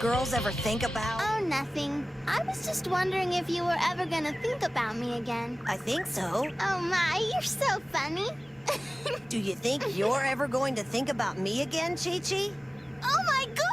girls ever think about? Oh, nothing. I was just wondering if you were ever gonna think about me again. I think so. Oh my, you're so funny. Do you think you're ever going to think about me again, Chi-Chi? Oh my gosh!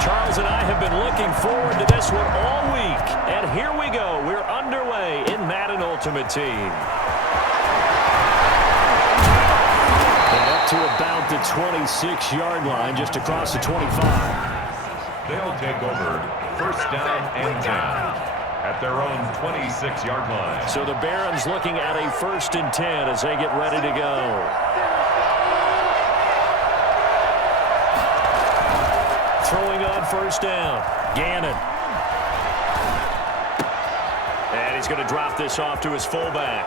Charles and I have been looking forward to this one all week. And here we go. We're underway in Madden Ultimate Team. And up to about the 26-yard line, just across the 25. They'll take over first down and 10 at their own 26-yard line. So the Barons looking at a 1st and 10 as they get ready to go. Throwing on 1st down. Gannon. And he's going to drop this off to his fullback.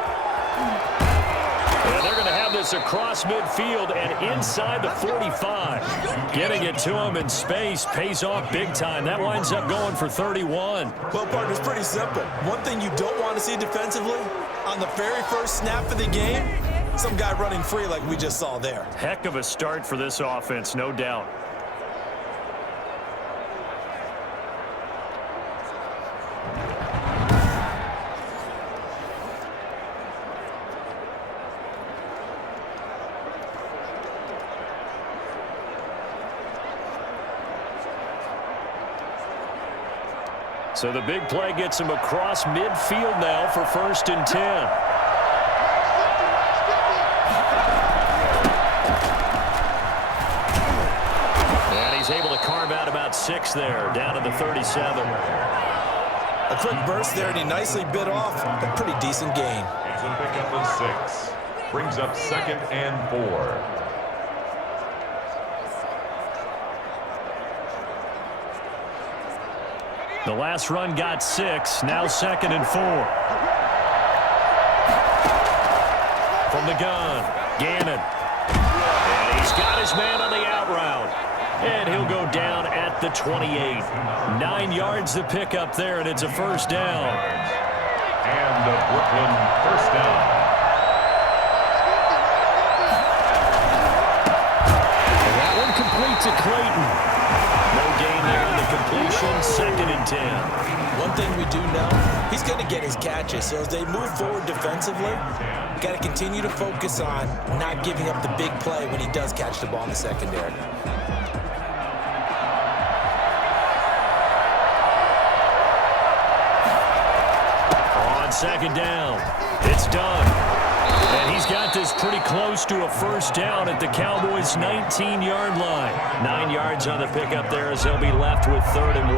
And they're going to have this across midfield and inside the 45. Getting it to him in space pays off big time. That winds up going for 31. Well, partner, it's pretty simple. One thing you don't want to see defensively, on the very first snap of the game, some guy running free like we just saw there. Heck of a start for this offense, no doubt. So the big play gets him across midfield now for 1st and 10. And he's able to carve out about 6 there, down to the 37. A quick burst there, and he nicely bit off a pretty decent gain. He's a pickup of 6. Brings up 2nd and 4. The last run got 6, now 2nd and 4. From the gun, Gannon. And he's got his man on the out route. And he'll go down at the 28. 9 yards to pick up there, and it's a 1st down. And the Brooklyn 1st down. And that one complete to Clayton. No gain there on the completion, 2nd and 10. One thing we do know, he's going to get his catches. So as they move forward defensively, got to continue to focus on not giving up the big play when he does catch the ball in the secondary. On 2nd down, it's done. And he's got this pretty close to a 1st down at the Cowboys' 19-yard line. 9 yards on the pickup there as they'll be left with 3rd and 1.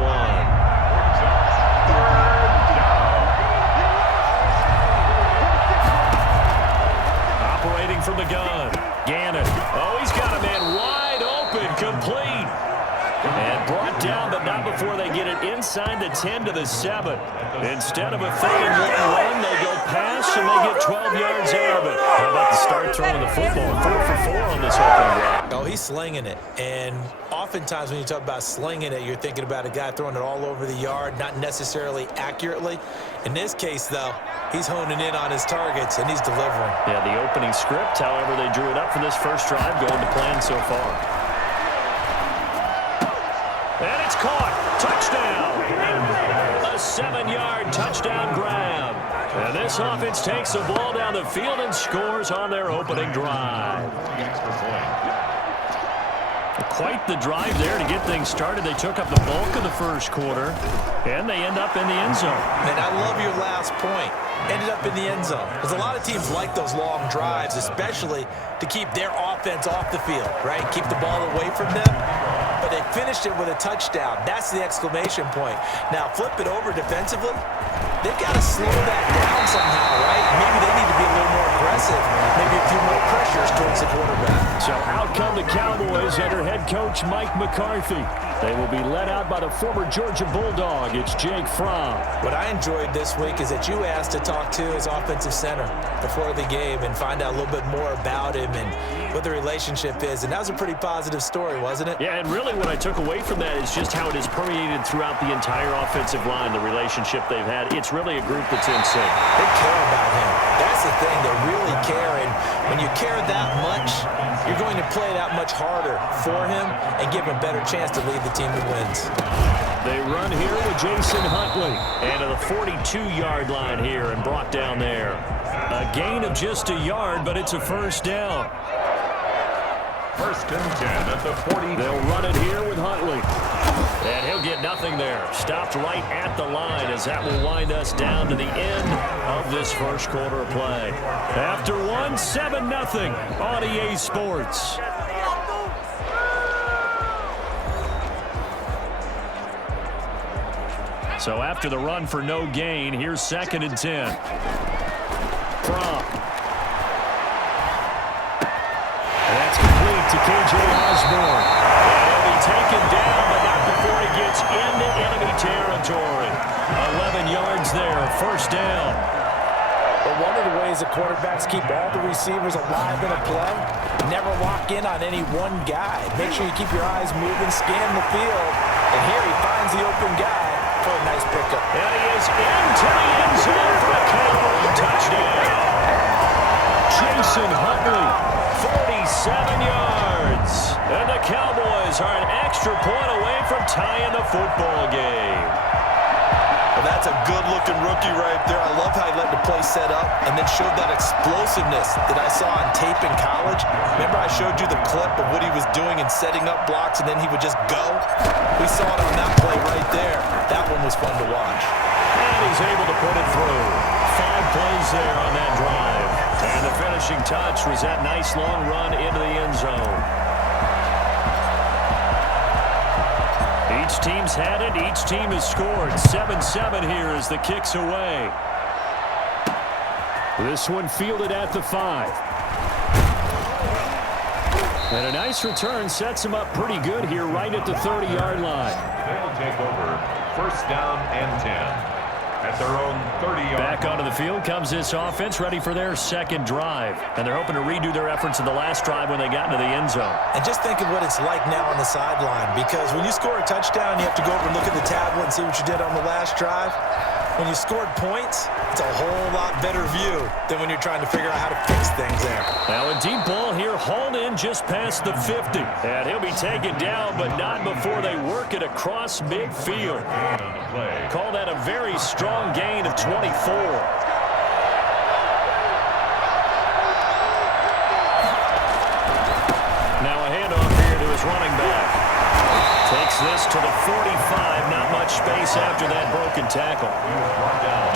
Operating from the gun, Gannon. Oh, he's got a man wide open, complete. And brought down, but not before they get it inside the 10 to the 7. Instead of a 3rd and 1 run, they go pass, and they get 12 yards out of it. How about the start throwing the football? 4 for 4 on this opening drive. Oh, he's slinging it. And oftentimes when you talk about slinging it, you're thinking about a guy throwing it all over the yard, not necessarily accurately. In this case, though, he's honing in on his targets, and he's delivering. Yeah, the opening script, however, they drew it up for this first drive, going to plan so far. And it's caught. Touchdown. A 7-yard touchdown grab. And this offense takes the ball down the field and scores on their opening drive. Quite the drive there to get things started. They took up the bulk of the first quarter, and they end up in the end zone. And I love your last point. Ended up in the end zone. Because a lot of teams like those long drives, especially to keep their offense off the field, right? Keep the ball away from them. But they finished it with a touchdown. That's the exclamation point. Now, flip it over defensively. They've got to slow that down somehow, right? Maybe they need to be a little more aggressive. Maybe a few more pressures toward come the Cowboys under head coach Mike McCarthy. They will be led out by the former Georgia Bulldog. It's Jake Fromm. What I enjoyed this week is that you asked to talk to his offensive center before the game and find out a little bit more about him and what the relationship is. And that was a pretty positive story, wasn't it? Yeah, and really what I took away from that is just how it has permeated throughout the entire offensive line, the relationship they've had. It's really a group that's in sync. They care about him. That's the thing. They really care. And when you care that much, you're going to play that much harder for him and give him a better chance to lead the team to wins. They run here with Jason Huntley. And to the 42-yard line here and brought down there. A gain of just a yard, but it's a first down. First and 10 at the 40. They'll run it here with Huntley. And he'll get nothing there. Stopped right at the line as that will wind us down to the end of this first quarter of play. After one, 7-0 on EA Sports. So after the run for no gain, here's 2nd and 10. Fromm. That's complete to K.J. Osborne. And he'll be taken down, but not before he gets into enemy territory. 11 yards there, first down. But one of the ways the quarterbacks keep all the receivers alive in a play, never lock in on any one guy. Make sure you keep your eyes moving, scan the field. And here he finds the open guy for a nice pickup. And he is into the end zone for a Cowboy touchdown. Jason Huntley, 47 yards. And the Cowboys are an extra point away from tying the football game. Well, that's a good-looking rookie right there. I love how he let the play set up and then showed that explosiveness that I saw on tape in college. Remember I showed you the clip of what he was doing and setting up blocks, and then he would just go? We saw it on that play right there. That one was fun to watch. And he's able to put it through. 5 plays there on that drive. And the finishing touch was that nice long run into the end zone. Each team's had it. Each team has scored. 7-7 here as the kick's away. This one fielded at the 5. And a nice return sets him up pretty good here right at the 30-yard line. They'll take over. First down and 10. At their own 30-yard line. Back onto the field comes this offense, ready for their second drive. And they're hoping to redo their efforts in the last drive when they got into the end zone. And just think of what it's like now on the sideline, because when you score a touchdown, you have to go over and look at the tablet and see what you did on the last drive. When you scored points, it's a whole lot better view than when you're trying to figure out how to fix things there. Now a deep ball here, hauled in just past the 50. And he'll be taken down, but not before they work it across midfield. Call that a very strong gain of 24. Now a handoff here to his running back. Takes this to the 45. Not much space after that broken tackle.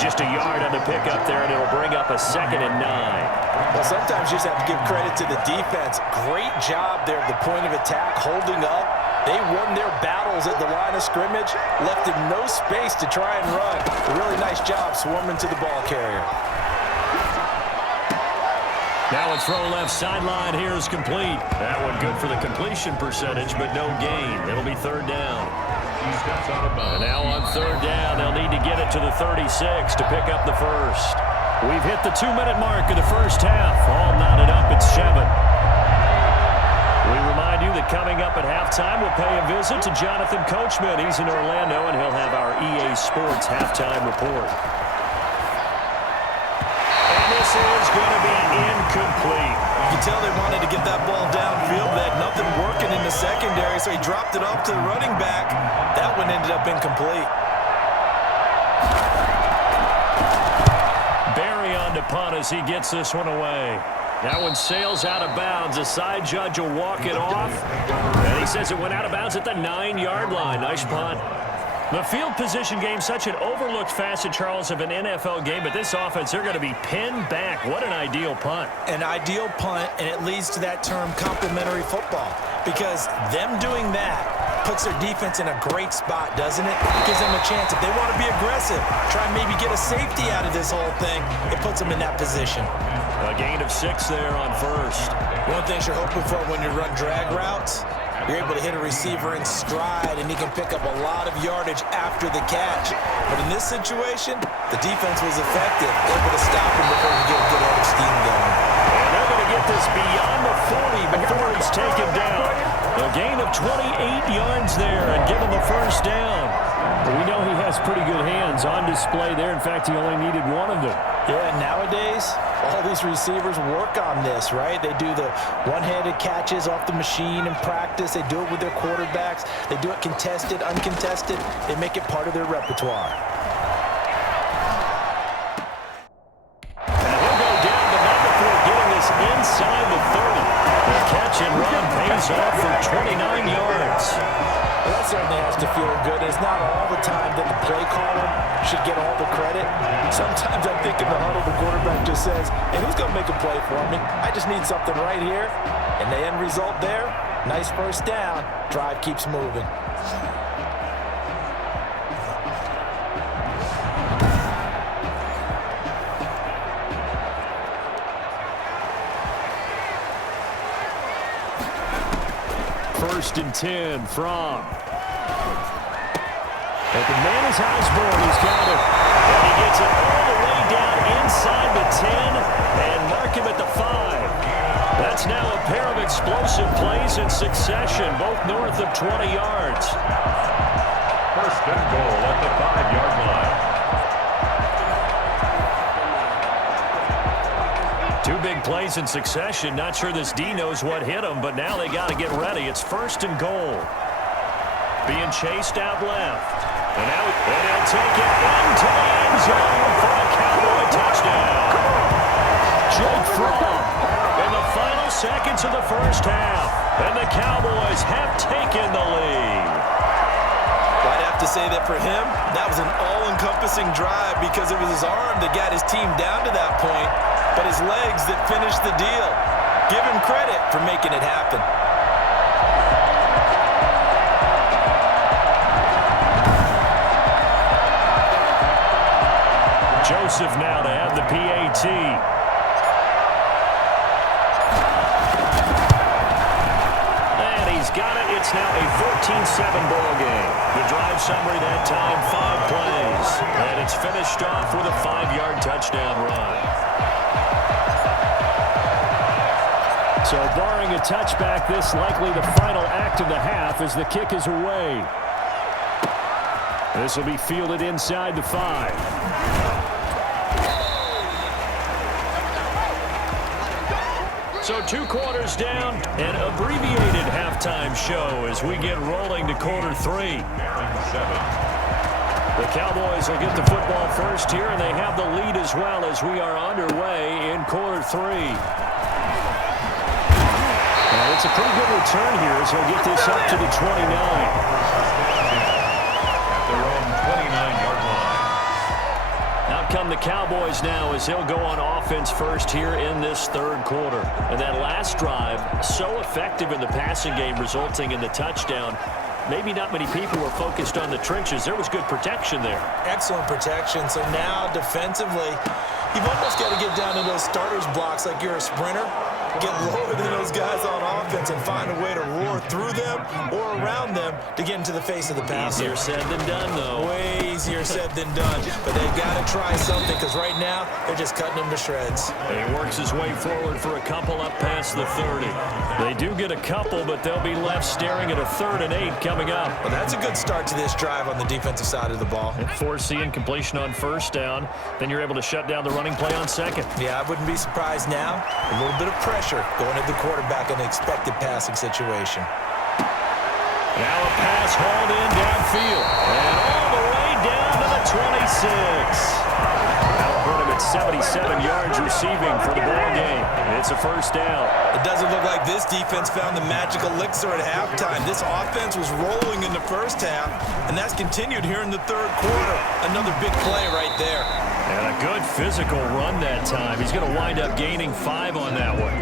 Just a yard on the pickup there, and it'll bring up a 2nd and 9. Well, sometimes you just have to give credit to the defense. Great job there at the point of attack, holding up. They won their battles at the line of scrimmage, left him no space to try and run. A really nice job swarming to the ball carrier. Now a throw left sideline here is complete. That one good for the completion percentage, but no gain. It'll be 3rd down. He steps out of bounds. And now on 3rd down, they'll need to get it to the 36 to pick up the first. We've hit the 2-minute mark of the first half. All knotted up at 7. We remind you that coming up at halftime, we'll pay a visit to Jonathan Coachman. He's in Orlando, and he'll have our EA Sports halftime report. This is going to be incomplete. You can tell they wanted to get that ball downfield. They had nothing working in the secondary, so he dropped it off to the running back. That one ended up incomplete. Barry on to punt as he gets this one away. That one sails out of bounds. The side judge will walk it off. And he says it went out of bounds at the 9-yard line. Nice punt. The field position game, such an overlooked facet, Charles, of an NFL game, but this offense, they're going to be pinned back. What an ideal punt. An ideal punt, and it leads to that term complementary football, because them doing that puts their defense in a great spot, doesn't it? Gives them a chance. If they want to be aggressive, try and maybe get a safety out of this whole thing, it puts them in that position. A gain of 6 there on first. One thing you're hoping for when you run drag routes, you're able to hit a receiver in stride, and he can pick up a lot of yardage after the catch. But in this situation, the defense was effective, able to stop him before he get a good head of steam going. And they're going to get this beyond the 40 before he's taken down. A gain of 28 yards there and give him the first down. But we know he has pretty good hands on display there. In fact, he only needed one of them. Yeah, nowadays, all these receivers work on this, right? They do the one-handed catches off the machine in practice. They do it with their quarterbacks. They do it contested, uncontested. They make it part of their repertoire. And he'll go down the number 4, getting this inside the 30. The catch and run pays off for 29 yards. Well, that certainly has to feel good. It's not all the time that the play caller should get all the credit. Sometimes I think in the huddle, the quarterback just says, hey, who's going to make a play for me? I just need something right here. And the end result there, nice first down. Drive keeps moving. First and 10 from. But the man is Osborne. He's got it. And he gets it all the way down inside the 10 and mark him at the 5. That's now a pair of explosive plays in succession, both north of 20 yards. First and goal at the 5-yard line. 2 big plays in succession. Not sure this D knows what hit him, but now they got to get ready. It's first and goal. Being chased out left. And now he'll take it into the end zone for a Cowboy touchdown. Jake Fromm in the final seconds of the first half. And the Cowboys have taken the lead. I'd have to say that for him, that was an all-encompassing drive because it was his arm that got his team down to that point, but his legs that finished the deal. Give him credit for making it happen. Joseph now to have the PAT. And he's got it. It's now a 14-7 ball game. The drive summary that time, 5 plays. And it's finished off with a 5-yard touchdown run. So barring a touchback, this likely the final act of the half as the kick is away. This will be fielded inside the 5. So 2 quarters down, an abbreviated halftime show as we get rolling to quarter 3. The Cowboys will get the football first here, and they have the lead as well as we are underway in quarter 3. Well, it's a pretty good return here as he'll get this up to the 29. At their own 29-yard line. Out come the Cowboys now as he'll go on offense first here in this 3rd quarter. And that last drive, so effective in the passing game, resulting in the touchdown. Maybe not many people were focused on the trenches. There was good protection there. Excellent protection. So now defensively, you've almost got to get down to those starters blocks like you're a sprinter. Get lower than those guys on offense and find a way to roar through them or around them to get into the face of the passer. Easier said than done, though. Way easier said than done. But they've got to try something because right now they're just cutting him to shreds. And he works his way forward for a couple up past the 30. They do get a couple, but they'll be left staring at a 3rd and 8 coming up. Well, that's a good start to this drive on the defensive side of the ball. And force the incompletion on first down. Then you're able to shut down the running play on 2nd. Yeah, I wouldn't be surprised now. A little bit of pressure going at the quarterback in an expected passing situation. Now a pass hauled in downfield. And all the way down to the 26. That'll put him at 77 yards receiving for the ball game. It's a first down. It doesn't look like this defense found the magical elixir at halftime. This offense was rolling in the first half, and that's continued here in the 3rd quarter. Another big play right there. And a good physical run that time. He's going to wind up gaining 5 on that one.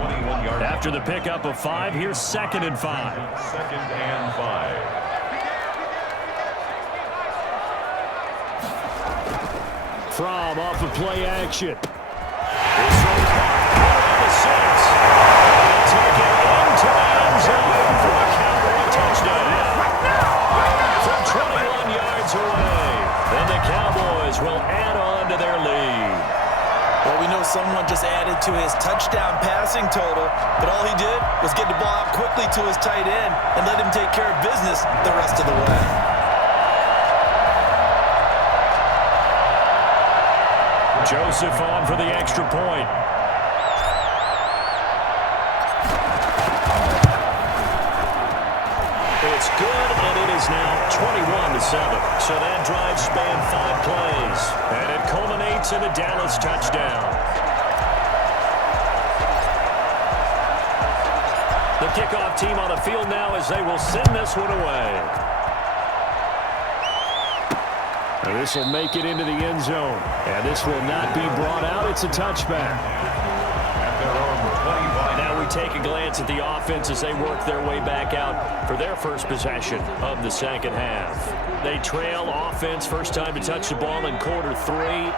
21-yard. After the pickup of 5, here's 2nd and 5. 2nd and 5. Fromm off of play action. This one He'll take it into the end zone for a Cowboy touchdown. From 21 yards away, and the Cowboys will add on to their lead. Well, we know someone just added to his touchdown passing total, but all he did was get the ball out quickly to his tight end and let him take care of business the rest of the way. Joseph on for the extra point. It's good, and it is now 21-7. So that drive spanned 5 plays, and it culminates in a Dallas touchdown. The kickoff team on the field now as they will send this one away. And this will make it into the end zone, and this will not be brought out. It's a touchback. Now we take a glance at the offense as they work their way back out for their first possession of the second half. They trail offense, first time to touch the ball in quarter 3,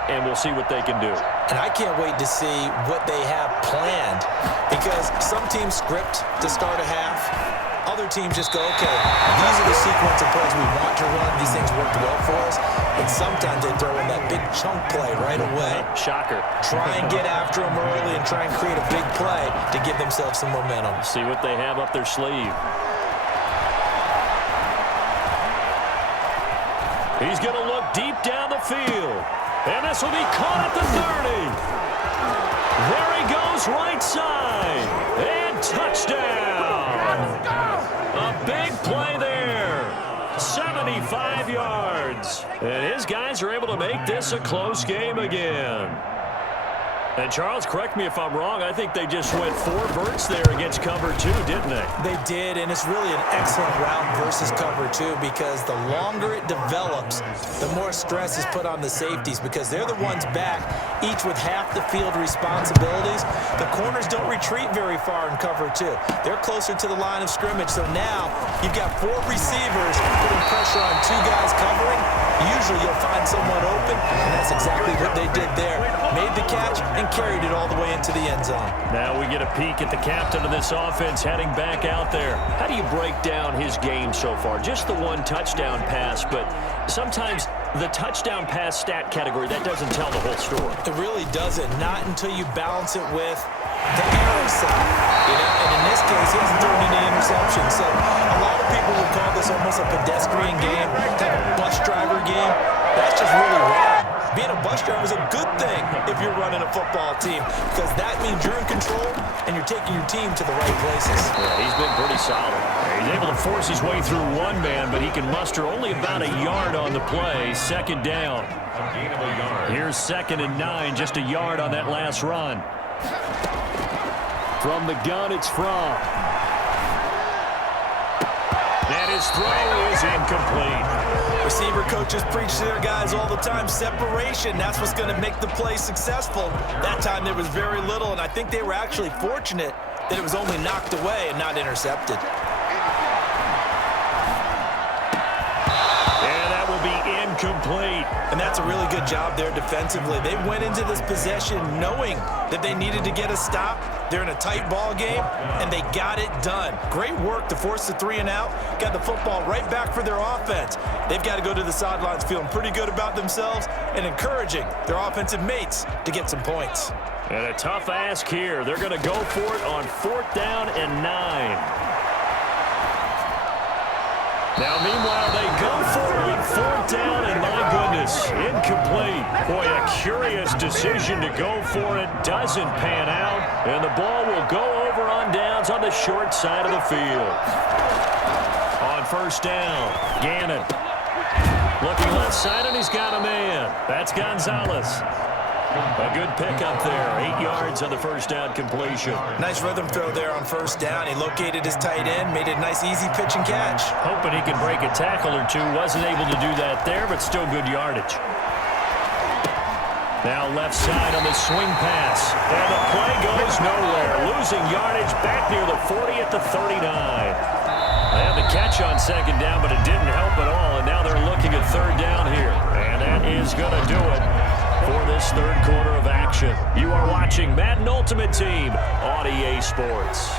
and we'll see what they can do. And I can't wait to see what they have planned, because some teams script to start a half. Other teams just go, okay, these are the sequence of plays we want to run. These things worked well for us. And sometimes they throw in that big chunk play right away. Shocker. Try and get after them early and try and create a big play to give themselves some momentum. See what they have up their sleeve. He's going to look deep down the field. And this will be caught at the 30. There he goes, right side. And touchdown. A big play there. 75 yards. And his guys are able to make this a close game again. And Charles, correct me if I'm wrong, I think they just went 4 verts there against cover 2, didn't they? They did, and it's really an excellent route versus cover 2, because the longer it develops, the more stress is put on the safeties, because they're the ones back, each with half the field responsibilities. The corners don't retreat very far in cover 2. They're closer to the line of scrimmage, so now you've got 4 receivers putting pressure on 2 guys covering. Usually you'll find someone open, and that's exactly what they did there. Made the catch and carried it all the way into the end zone. Now we get a peek at the captain of this offense heading back out there. How do you break down his game so far? Just the 1 touchdown pass, but sometimes the touchdown pass stat category, that doesn't tell the whole story. It really doesn't, not until you balance it with the arrow side. You know, and in this case, he hasn't thrown any interceptions. So a lot of people would call this almost a pedestrian game, kind of a bus driver game. That's just really wrong. Being a bus driver is a good thing if you're running a football team, because that means you're in control and you're taking your team to the right places. Yeah, he's been pretty solid. He's able to force his way through 1 man, but he can muster only about a yard on the play. Second down. Here's 2nd and 9, just a yard on that last run. From the gun, it's From. And his throw is incomplete. Receiver coaches preach to their guys all the time, separation. That's what's going to make the play successful. That time there was very little, and I think they were actually fortunate that it was only knocked away and not intercepted. And that will be incomplete. And that's a really good job there defensively. They went into this possession knowing that they needed to get a stop. They're in a tight ball game, and they got it done. Great work to force the 3 and out. Got the football right back for their offense. They've got to go to the sidelines feeling pretty good about themselves and encouraging their offensive mates to get some points. And a tough ask here. They're going to go for it on 4th down and 9. Now, meanwhile, they go for it on 4th down, and my goodness, incomplete. Boy, a curious decision to go for it. Doesn't pan out, and the ball will go over on downs on the short side of the field. On 1st down, Gannon. Looking left side, and he's got a man. That's Gonzalez. A good pickup there. 8 yards on the 1st down completion. Nice rhythm throw there on 1st down. He located his tight end, made it a nice, easy pitch and catch. Hoping he could break a tackle or 2. Wasn't able to do that there, but still good yardage. Now left side on the swing pass. And the play goes nowhere. Losing yardage back near the 40 at the 39. They had the catch on 2nd down, but it didn't help at all. And now they're looking at 3rd down here. And that is going to do it. for this third quarter of action. You are watching Madden Ultimate Team on EA Sports.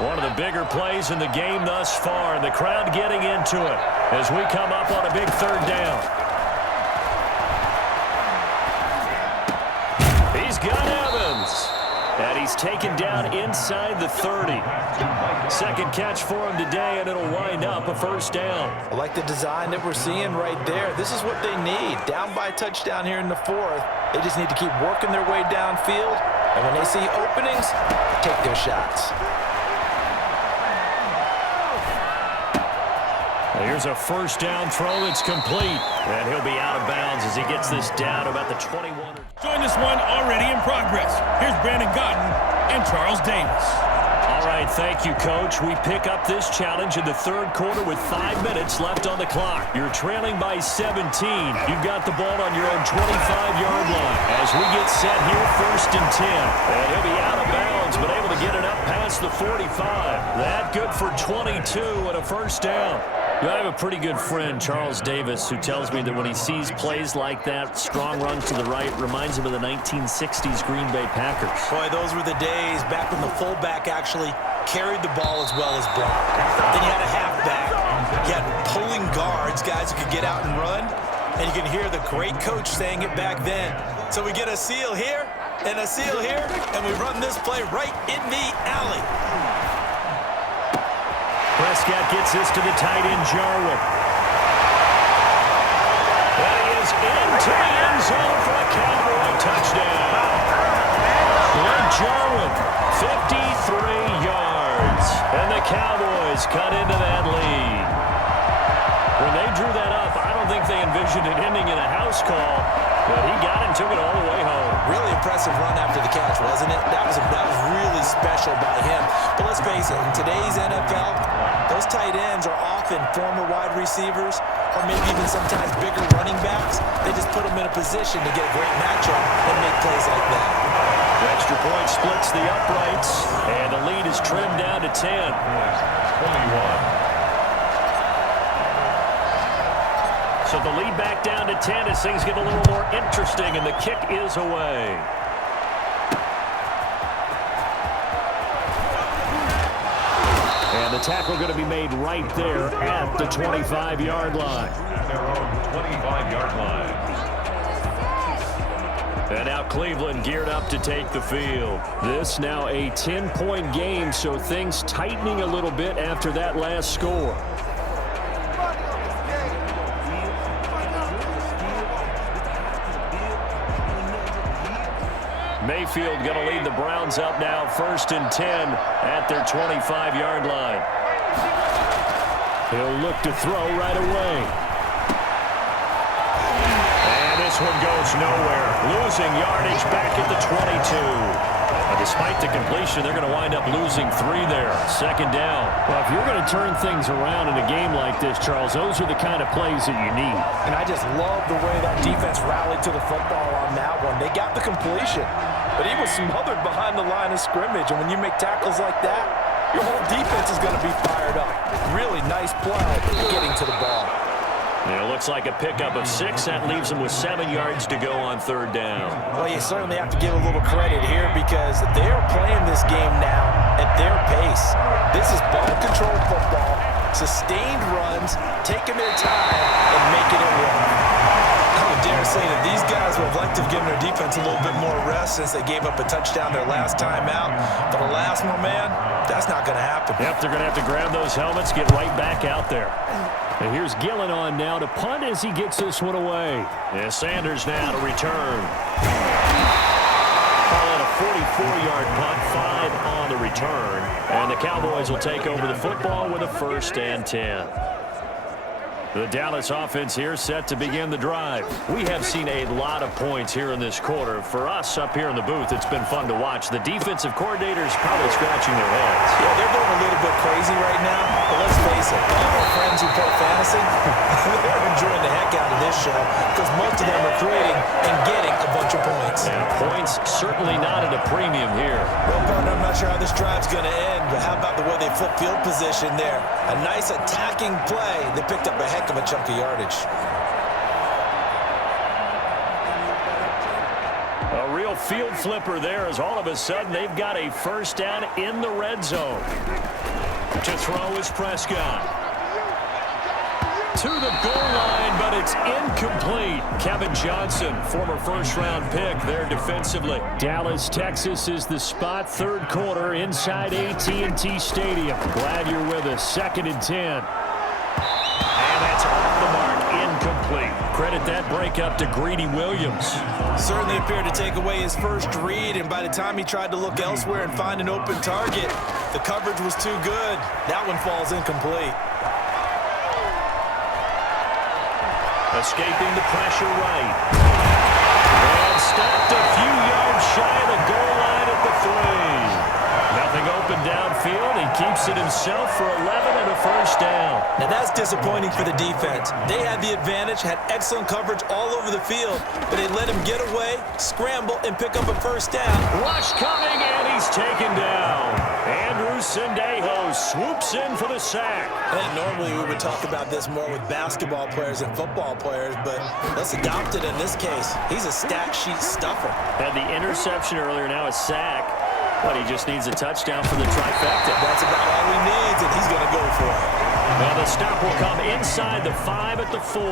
One of the bigger plays in the game thus far, and the crowd getting into it as we come up on a big third down. He's got Evans, and he's taken down inside the 30. Second catch for him today, and it'll wind up a first down. I like the design that we're seeing right there. This is what they need. Down by a touchdown here in the fourth. They just need to keep working their way downfield, and when they see openings, take their shots. Here's a first down throw that's complete, and he'll be out of bounds as he gets this down about the 21. Join this one already in progress. Here's Brandon Gotton and Charles Davis. All right, thank you, Coach. We pick up this challenge in the third quarter with 5 minutes left on the clock. You're trailing by 17. You've got the ball on your own 25-yard line. As we get set here, 1st and 10. And he'll be out of bounds, but able to get it up past the 45. That good for 22 and a first down. I have a pretty good friend, Charles Davis, who tells me that when he sees plays like that, strong runs to the right, reminds him of the 1960s Green Bay Packers. Boy, those were the days back when the fullback actually carried the ball as well as blocked. Then you had a halfback. You had pulling guards, guys who could get out and run. And you can hear the great coach saying it back then. So we get a seal here and a seal here, and we run this play right in the alley. Prescott gets this to the tight end, Jarwin. And he is into the end zone for a Cowboy touchdown. Blake Jarwin, 53 yards. And the Cowboys cut into that lead. When they drew that up, I don't think they envisioned it ending in a house call, but he got it and took it all the way home. Really impressive run after the catch, wasn't it? That was really special by him. But let's face it, in today's NFL, those tight ends are often former wide receivers or maybe even sometimes bigger running backs. They just put them in a position to get a great matchup and make plays like that. The extra point splits the uprights, and the lead is trimmed down to 10. 21. So the lead back down to 10 as things get a little more interesting, and the kick is away. And the tackle going to be made right there at the 25-yard line. Their own 25-yard line. And now Cleveland geared up to take the field. This now a 10-point game, so things tightening a little bit after that last score. Mayfield going to lead the Browns up now, 1st and 10 at their 25-yard line. He'll look to throw right away. And this one goes nowhere. Losing yardage back at the 22. Despite the completion, they're going to wind up losing 3 there. 2nd down. Well, if you're going to turn things around in a game like this, Charles, those are the kind of plays that you need. And I just love the way that defense rallied to the football on that one. They got the completion, but he was smothered behind the line of scrimmage. And when you make tackles like that, your whole defense is going to be fired up. Really nice play getting to the ball. Yeah, it looks like a pickup of 6. That leaves them with 7 yards to go on 3rd down. Well, you certainly have to give a little credit here because they're playing this game now at their pace. This is ball control football, sustained runs, taking their time, and making it work. I would dare say that these guys would have liked to have given their defense a little bit more rest since they gave up a touchdown their last time out. But the last one, man, that's not going to happen. Yep, they're going to have to grab those helmets, get right back out there. And here's Gillen on now to punt as he gets this one away. And Sanders now to return. Call it a 44-yard punt, 5 on the return. And the Cowboys will take over the football with a 1st and 10. The Dallas offense here set to begin the drive. We have seen a lot of points here in this quarter. For us up here in the booth, it's been fun to watch. The defensive coordinators probably scratching their heads. Yeah, they're going a little bit crazy right now, but let's face it, all of our friends who play fantasy, they're enjoying the heck out of this show because most of them are creating and getting a bunch of points. And points certainly not at a premium here. Well, partner, I'm not sure how this drive's going to end, but how about the way they flip field position there? A nice attacking play. They picked up a heck of a chunk of yardage. little field flipper there as all of a sudden they've got a first down in the red zone. To throw is Prescott. To the goal line, but it's incomplete. Kevin Johnson, former first-round pick there defensively. Dallas, Texas is the spot. Third quarter inside AT&T Stadium. Glad you're with us. 2nd and 10. And that's off the mark, incomplete. Credit that breakup to Greedy Williams. Certainly appeared to take away his first read, and by the time he tried to look elsewhere and find an open target, the coverage was too good. That one falls incomplete. Escaping the pressure right. And stopped a few yards shy of the goal line at the 3. Nothing open downfield. He keeps it himself for 11 and a first down. Now that's disappointing for the defense. They had the advantage, had excellent coverage all over the field, but they let him get away, scramble, and pick up a first down. Rush coming, and he's taken down. Andrew Sendejo swoops in for the sack. And normally we would talk about this more with basketball players and football players, but let's adopt it in this case. He's a stat sheet stuffer. Had the interception earlier, now a sack. But he just needs a touchdown for the trifecta. That's about all he needs, and he's going to go for it. Well, the stop will come inside the 5 at the 4.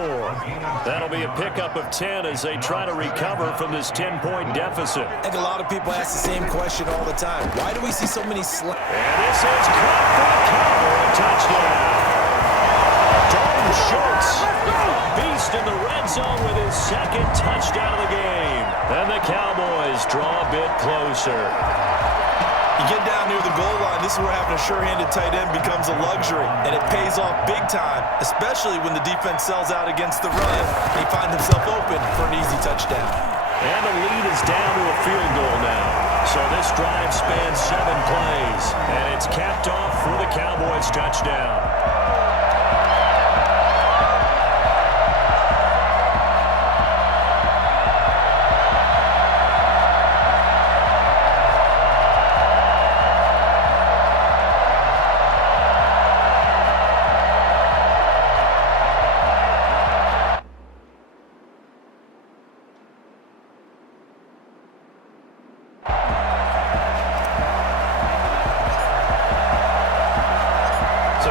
That'll be a pickup of 10 as they try to recover from this 10-point deficit. I think a lot of people ask the same question all the time. Why do we see so many slants? And this is caught for a Cowboy touchdown. Dalton Schultz, a beast in the red zone with his 2nd touchdown of the game. And the Cowboys draw a bit closer. You get down near the goal line, this is where having a sure-handed tight end becomes a luxury, and it pays off big time, especially when the defense sells out against the run, and he finds himself open for an easy touchdown. And the lead is down to a field goal now. So this drive spans 7 plays, and it's capped off for the Cowboys touchdown.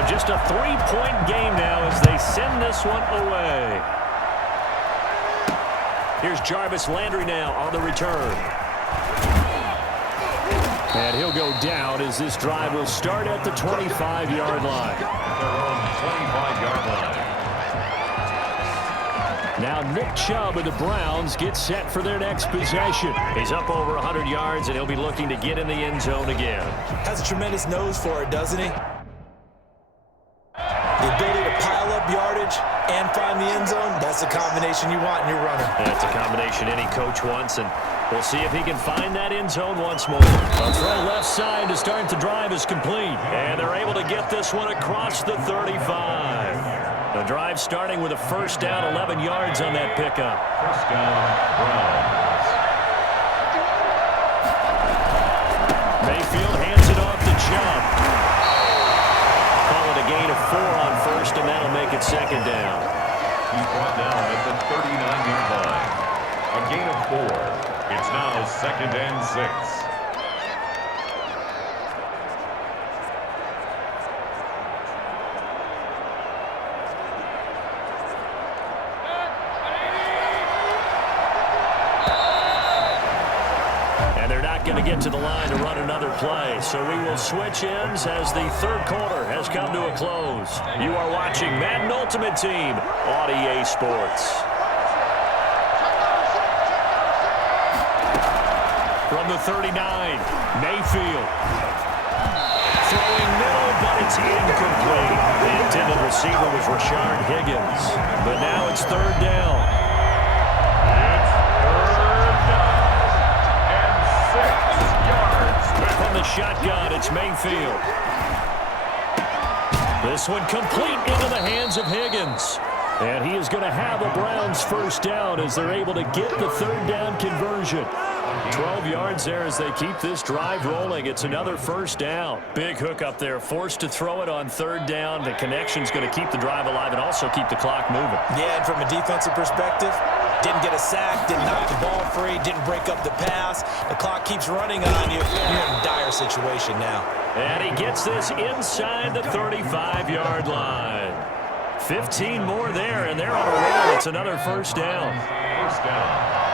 Just a 3-point game now as they send this one away. Here's Jarvis Landry now on the return. And he'll go down as this drive will start at the 25-yard line. Their own 25-yard line. Now Nick Chubb of the Browns gets set for their next possession. He's up over 100 yards, and he'll be looking to get in the end zone again. Has a tremendous nose for it, doesn't he? The ability to pile up yardage and find the end zone, that's the combination you want in your runner. That's a combination any coach wants, and we'll see if he can find that end zone once more. A throw left side to start the drive is complete, and they're able to get this one across the 35. The drive starting with a first down, 11 yards on that pickup. First down, Browns. Mayfield hands it off to Chubb. Call it a gain of 4 on first, and that'll make it 2nd down. He's brought down at the 39-yard line. A gain of 4. It's now 2nd and 6. Going to get to the line to run another play, so we will switch ends as the 3rd quarter has come to a close. You are watching Madden Ultimate Team on EA Sports. From the 39, Mayfield. Throwing middle, but it's incomplete. The intended receiver was Rashard Higgins, but now it's 3rd down. From the shotgun, it's Mayfield. This one complete into the hands of Higgins. And he is going to have a Browns first down as they're able to get the 3rd down conversion. 12 yards there as they keep this drive rolling. It's another first down. Big hook up there. Forced to throw it on 3rd down. The connection's going to keep the drive alive and also keep the clock moving. Yeah, and from a defensive perspective, Didn't get a sack, didn't knock the ball free, didn't break up the pass. The clock keeps running on you. You're in a dire situation now. And he gets this inside the 35-yard line. 15 more there, and they're on a roll. It's another first down. First down.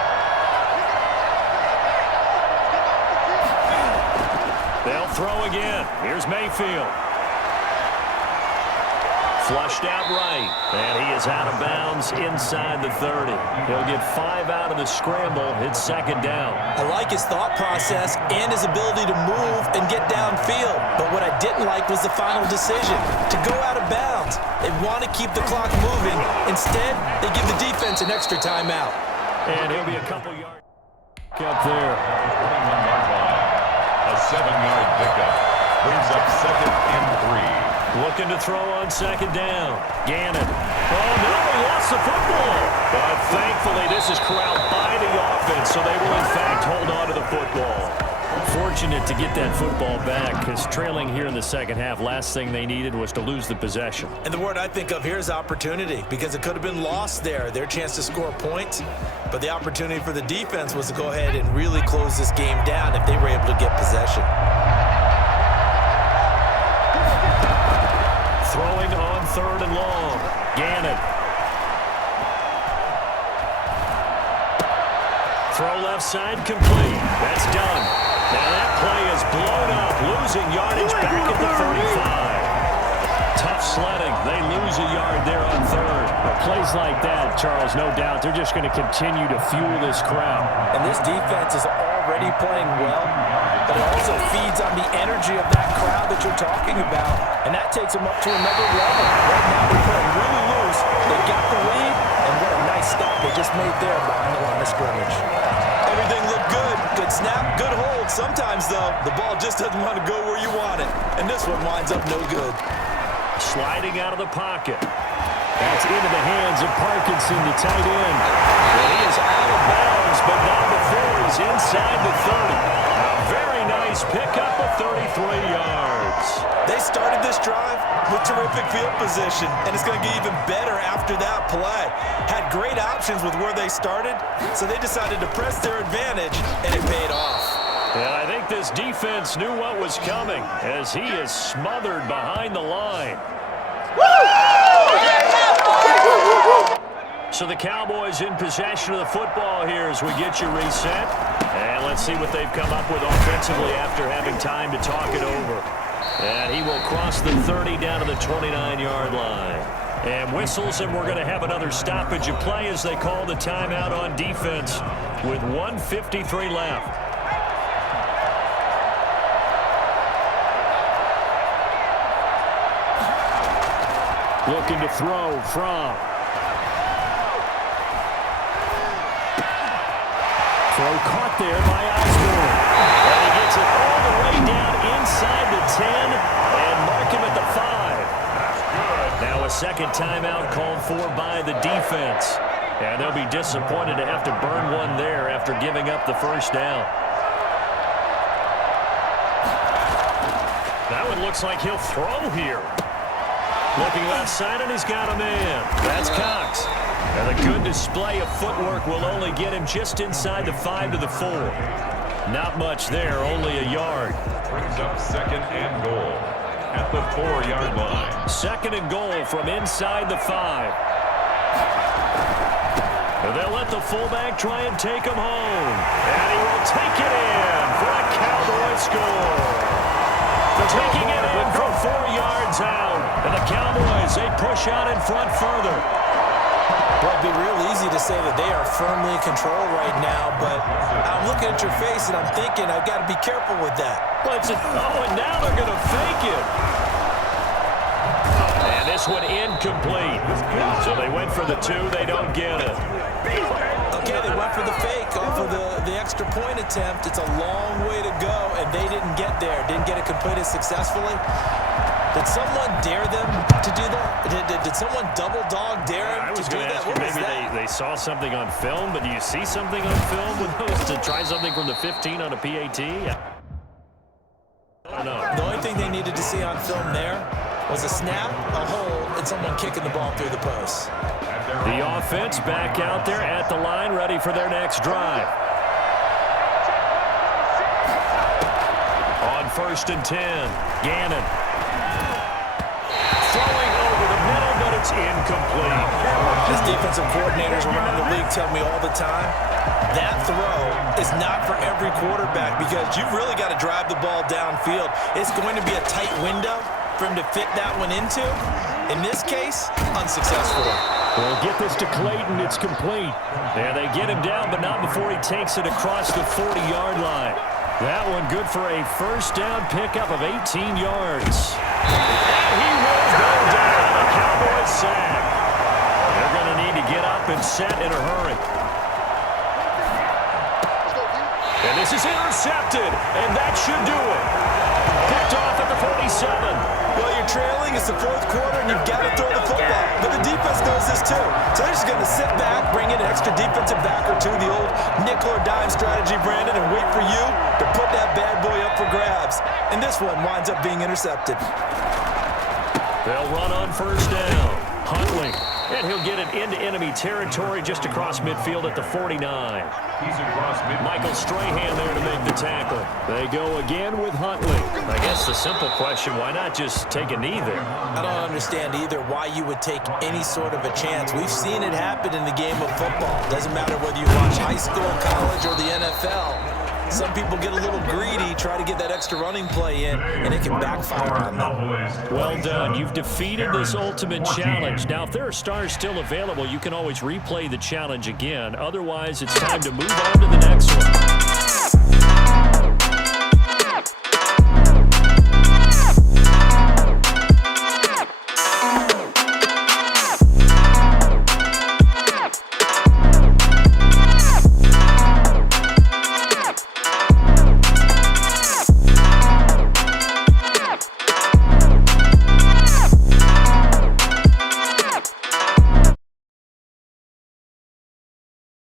They'll throw again. Here's Mayfield. Flushed out right, and he is out of bounds inside the 30. He'll get 5 out of the scramble. It's second down. I like his thought process and his ability to move and get downfield. But what I didn't like was the final decision, to go out of bounds. They want to keep the clock moving. Instead, they give the defense an extra timeout. And he'll be a couple yards up there. 21-yard line. A 7-yard pickup. Brings up second and 3. Looking to throw on second down. Gannon. Oh, no, he lost the football. But thankfully, this is corralled by the offense, so they will, in fact, hold on to the football. Fortunate to get that football back, because trailing here in the second half, last thing they needed was to lose the possession. And the word I think of here is opportunity, because it could have been lost there, their chance to score points. But the opportunity for the defense was to go ahead and really close this game down if they were able to get possession. Throwing on third and long. Gannon. Throw left side complete. That's done. Now that play is blown up, losing yardage back at the 35. Tough sledding. They lose a yard there on third. Plays like that, Charles, no doubt, they're just going to continue to fuel this crowd. And this defense is already playing well, but it also feeds on the energy of that crowd that you're talking about, and that takes them up to another level. Right now they're playing really loose. They got the lead, and what a nice stop they just made there behind the line of scrimmage. Everything looked good. Good snap, good hold. Sometimes, though, the ball just doesn't want to go where you want it, and this one winds up no good. Sliding out of the pocket. That's into the hands of Parkinson, the tight end. And he is out of bounds, but not before he's inside the 30. A very nice pickup of 33 yards. They started this drive with terrific field position, and it's going to get even better after that play. Had great options with where they started, so they decided to press their advantage, and it paid off. And I think this defense knew what was coming as he is smothered behind the line. So the Cowboys in possession of the football here as we get you reset. And let's see what they've come up with offensively after having time to talk it over. And he will cross the 30 down to the 29-yard line. And whistles, and we're going to have another stoppage of play as they call the timeout on defense with 1:53 left. Looking to throw from. Throw caught there by Osborne. And he gets it all the way down inside the 10 and mark him at the 5. Now a second timeout called for by the defense. And they'll be disappointed to have to burn one there after giving up the first down. That one looks like he'll throw here. Looking left side, and he's got a man. That's Cox. And a good display of footwork will only get him just inside the 5 to the 4. Not much there, only a yard. Brings up second and goal at the 4-yard line. Second and goal from inside the 5. And they'll let the fullback try and take him home. And he will take it in for a Cowboy score. Taking it in from 4 yards out. And the Cowboys, they push out in front further. Well, it'd be real easy to say that they are firmly in control right now, but I'm looking at your face and I'm thinking I've got to be careful with that. And now they're going to fake it. And this one incomplete. So they went for the 2, they don't get it. Okay, they went for the fake off of the extra point attempt. It's a long way to go, and they didn't get there. Didn't get it completed successfully. Did someone dare them to do that? Did someone double dog dare them to do that? What was that? Maybe they saw something on film, but do you see something on film with those to try something from the 15 on a PAT? I don't know. The only thing they needed to see on film there Was a snap, a hold, and someone kicking the ball through the post. The offense back out there at the line, ready for their next drive. On 1st and 10, Gannon. Throwing over the middle, but it's incomplete. As defensive coordinators around the league tell me all the time, that throw is not for every quarterback because you've really got to drive the ball downfield. It's going to be a tight window for him to fit that one into. In this case, unsuccessful. We'll get this to Clayton. It's complete. Yeah, they get him down, but not before he takes it across the 40-yard line. That one good for a first down pickup of 18 yards. And he will go down. A Cowboys sack. They're going to need to get up and set in a hurry. And this is intercepted, and that should do it. Picked off at the 47. Well, you're trailing. It's the 4th quarter, and you've got to throw the football. But the defense knows this, too. So they're just going to sit back, bring in an extra defensive back or two, the old nickel or dime strategy, Brandon, and wait for you to put that bad boy up for grabs. And this one winds up being intercepted. They'll run on 1st down. Huntley. And he'll get it into enemy territory just across midfield at the 49. He's across midfield. Michael Strahan there to make the tackle. They go again with Huntley. I guess the simple question, why not just take a knee there? I don't understand either why you would take any sort of a chance. We've seen it happen in the game of football. Doesn't matter whether you watch high school, college, or the NFL. Some people get a little greedy, try to get that extra running play in, and it can backfire on them. Well done. You've defeated this ultimate challenge. Now, if there are stars still available, you can always replay the challenge again. Otherwise, it's time to move on to the next one.